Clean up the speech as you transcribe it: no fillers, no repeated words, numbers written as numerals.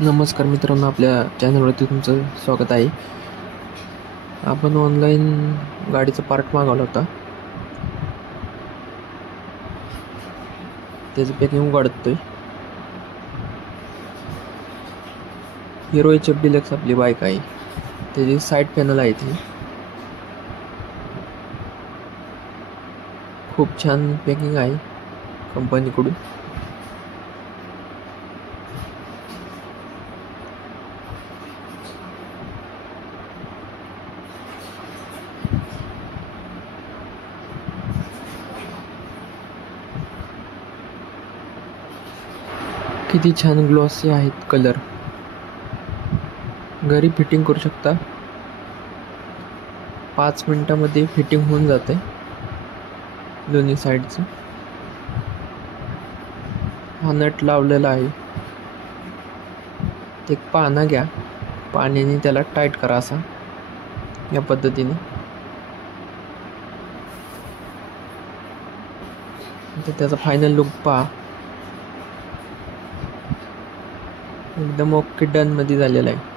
नमस्कार मित्रांनो, आपल्या चॅनलवरती तुमचं स्वागत आहे. आपण ऑनलाईन गाडीचा पार्ट मागवला होता, त्याची पॅकिंग उघडतोय. हिरो HF डिलक्स आपली बाईक आहे, त्याची साईड पॅनल आहे. ती खूप छान पॅकिंग आहे कंपनीकडून. किती छान ग्लॉसी आहेत कलर. घरी फिटिंग करू शकता, 5 मिनिटामध्ये फिटिंग होऊन जाते दोन्ही साईडचं. हा नट लावलेला आहे, ते पाना घ्या, पाण्याने त्याला टाईट करा असा, या पद्धतीने. तर त्याचा फायनल लुक पहा, एकदम ओके डन मध्ये झालेला आहे.